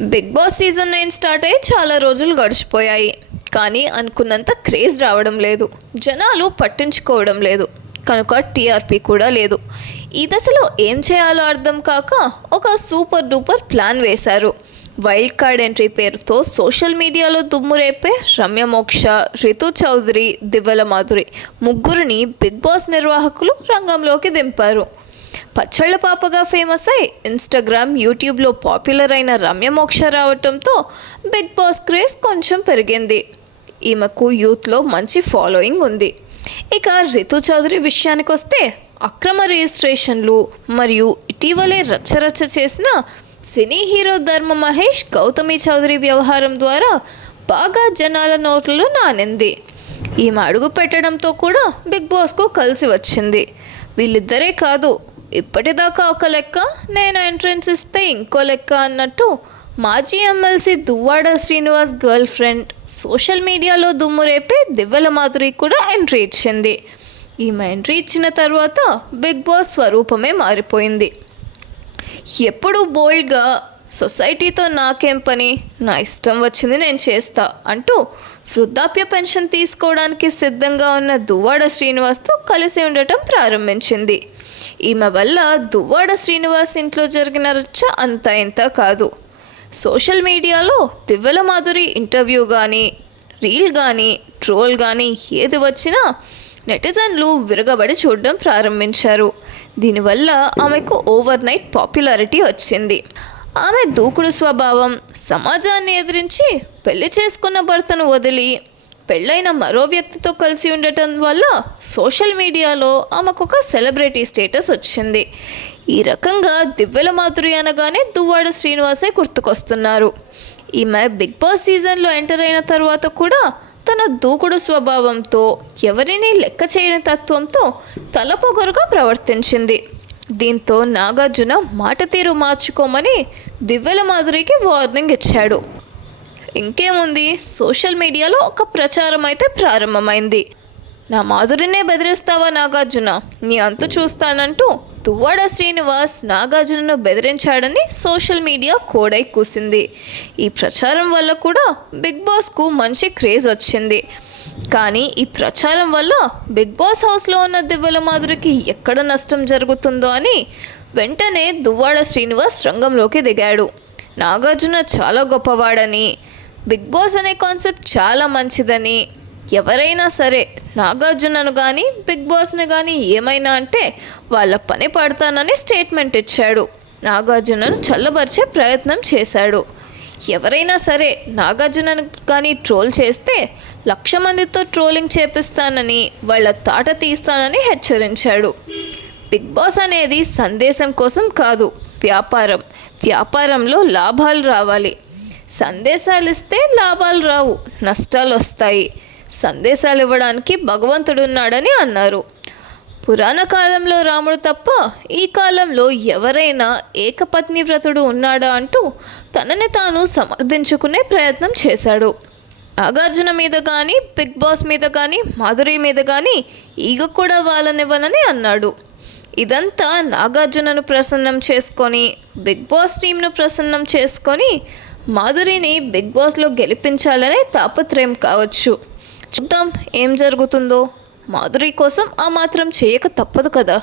Big boss season nine start అయ్యి చాలా రోజులు గడిచిపోయాయి. కానీ అనుకున్నంత క్రేజ్ రావడం లేదు. జనాలు పట్టించుకోవడం లేదు. కనుక టీఆర్పీ కూడా లేదు. ఈ దశలో ఏం చేయాలో అర్థం కాక ఒక సూపర్ డూపర్ ప్లాన్ వేశారు. వైల్డ్ కార్డ్ ఎంట్రీ పేరుతో సోషల్ మీడియాలో దుమ్ము రేపే రమ్య మోక్ష రితు చౌదరి దివ్వల మాధురి ముగ్గురిని బిగ్ బాస్ నిర్వాహకులు రంగంలోకి దింపారు. పచ్చళ్ళ పాపగా ఫేమస్ అయి ఇన్స్టాగ్రామ్ యూట్యూబ్లో పాపులర్ అయిన రమ్య మోక్ష రావటంతో బిగ్ బాస్ క్రేజ్ కొంచెం పెరిగింది. ఈమెకు యూత్లో మంచి ఫాలోయింగ్ ఉంది. ఇక రితు చౌదరి విషయానికి వస్తే అక్రమ రిజిస్ట్రేషన్లు మరియు ఇటీవలే రచ్చరచ్చ చేసిన సినీ హీరో ధర్మ మహేష్ గౌతమి చౌదరి వ్యవహారం ద్వారా బాగా జనాల నోట్లలో నానింది. ఈమె అడుగు పెట్టడంతో కూడా బిగ్ బాస్కు కలిసి వచ్చింది. వీళ్ళిద్దరే కాదు ఇప్పటిదాకా ఒక లెక్క నేను ఎంట్రన్స్ ఇస్తే ఇంకో లెక్క అన్నట్టు మాజీ MLC Duvvada Srinivas girl friend social మీడియాలో దుమ్ము రేపే దివ్వెల మాధురి కూడా ఎంట్రీ ఇచ్చింది. ఈమె ఎంట్రీ ఇచ్చిన తర్వాత బిగ్ బాస్ స్వరూపమే మారిపోయింది. ఎప్పుడు బోల్డ్గా సొసైటీతో నాకేం పని? నా ఇష్టం వచ్చింది నేను చేస్తా అంటూ వృద్ధాప్య పెన్షన్ తీసుకోవడానికి సిద్ధంగా ఉన్న దువ్వాడ శ్రీనివాస్తో కలిసి ఉండటం ప్రారంభించింది. ఈమె వల్ల దువ్వాడ శ్రీనివాస్ ఇంట్లో జరిగిన రచ్చ అంత ఇంత కాదు. సోషల్ మీడియాలో దివ్వెల మాధురి ఇంటర్వ్యూ కానీ రీల్ కానీ ట్రోల్ కానీ ఏది వచ్చినా నెటిజన్లు విరగబడి చూడడం ప్రారంభించారు. దీనివల్ల ఆమెకు ఓవర్ నైట్ పాపులారిటీ వచ్చింది. ఆమె దూకుడు స్వభావం సమాజాన్ని ఎదిరించి పెళ్ళి చేసుకున్న భర్తను వదిలి పెళ్ళైన మరో వ్యక్తితో కలిసి ఉండటం వల్ల సోషల్ మీడియాలో ఆమెకు ఒక సెలబ్రిటీ స్టేటస్ వచ్చింది. ఈ రకంగా దివ్వెల మాధురి అనగానే దువ్వాడ శ్రీనివాసే గుర్తుకొస్తున్నారు. ఈమె బిగ్ బాస్ సీజన్లో ఎంటర్ అయిన తర్వాత కూడా తన దూకుడు స్వభావంతో ఎవరిని లెక్క చేయని తత్వంతో తలపొగరుగా ప్రవర్తించింది. దీంతో నాగార్జున మాట తీరు మార్చుకోమని దివ్వెల మాధురికి వార్నింగ్ ఇచ్చాడు. ఇంకేముంది? సోషల్ మీడియాలో ఒక ప్రచారం అయితే ప్రారంభమైంది. నా మాధురినే బెదిరిస్తావా నాగార్జున? నీ అంతు చూస్తానంటూ దువ్వాడ శ్రీనివాస్ నాగార్జునను బెదిరించాడని సోషల్ మీడియా కోడై కూసింది. ఈ ప్రచారం వల్ల కూడా బిగ్ బాస్కు మంచి క్రేజ్ వచ్చింది. కానీ ఈ ప్రచారం వల్ల బిగ్ బాస్ హౌస్లో ఉన్న దివ్వల మాధురికి ఎక్కడ నష్టం జరుగుతుందో అని వెంటనే దువ్వాడ శ్రీనివాస్ రంగంలోకి దిగాడు. నాగార్జున చాలా గొప్పవాడని బిగ్ బాస్ అనే కాన్సెప్ట్ చాలా మంచిదని. ఎవరైనా సరే నాగార్జునను కానీ బిగ్ బాస్ని కానీ ఏమైనా అంటే వాళ్ళ పని పడతానని స్టేట్మెంట్ ఇచ్చాడు. నాగార్జునను చల్లబరిచే ప్రయత్నం చేశాడు. ఎవరైనా సరే నాగార్జునను కానీ ట్రోల్ చేస్తే లక్ష మందితో ట్రోలింగ్ చేపిస్తానని వాళ్ళ తాట తీస్తానని హెచ్చరించాడు. బిగ్ బాస్ అనేది సందేశం కోసం కాదు వ్యాపారం. వ్యాపారంలో లాభాలు రావాలి. సందేశాలు ఇస్తే లాభాలు రావు నష్టాలు వస్తాయి సందేశాలు ఇవ్వడానికి భగవంతుడు ఉన్నాడని అన్నారు. పురాణ కాలంలో రాముడు తప్ప ఈ కాలంలో ఎవరైనా ఏకపత్ని వ్రతుడు ఉన్నాడా అంటూ తనని తాను సమర్థించుకునే ప్రయత్నం చేశాడు. నాగార్జున మీద కానీ బిగ్ బాస్ మీద కానీ మాధురి మీద కానీ ఈగ కూడా వాళ్ళనివ్వనని అన్నాడు. ఇదంతా నాగార్జునను ప్రసన్నం చేసుకొని బిగ్ బాస్ టీంను ప్రసన్నం చేసుకొని మాధురిని బిగ్ బాస్లో గెలిపించాలనే తాపత్రయం కావచ్చు. చూద్దాం ఏం జరుగుతుందో. మాధురి కోసం ఆ మాత్రం చేయక తప్పదు కదా.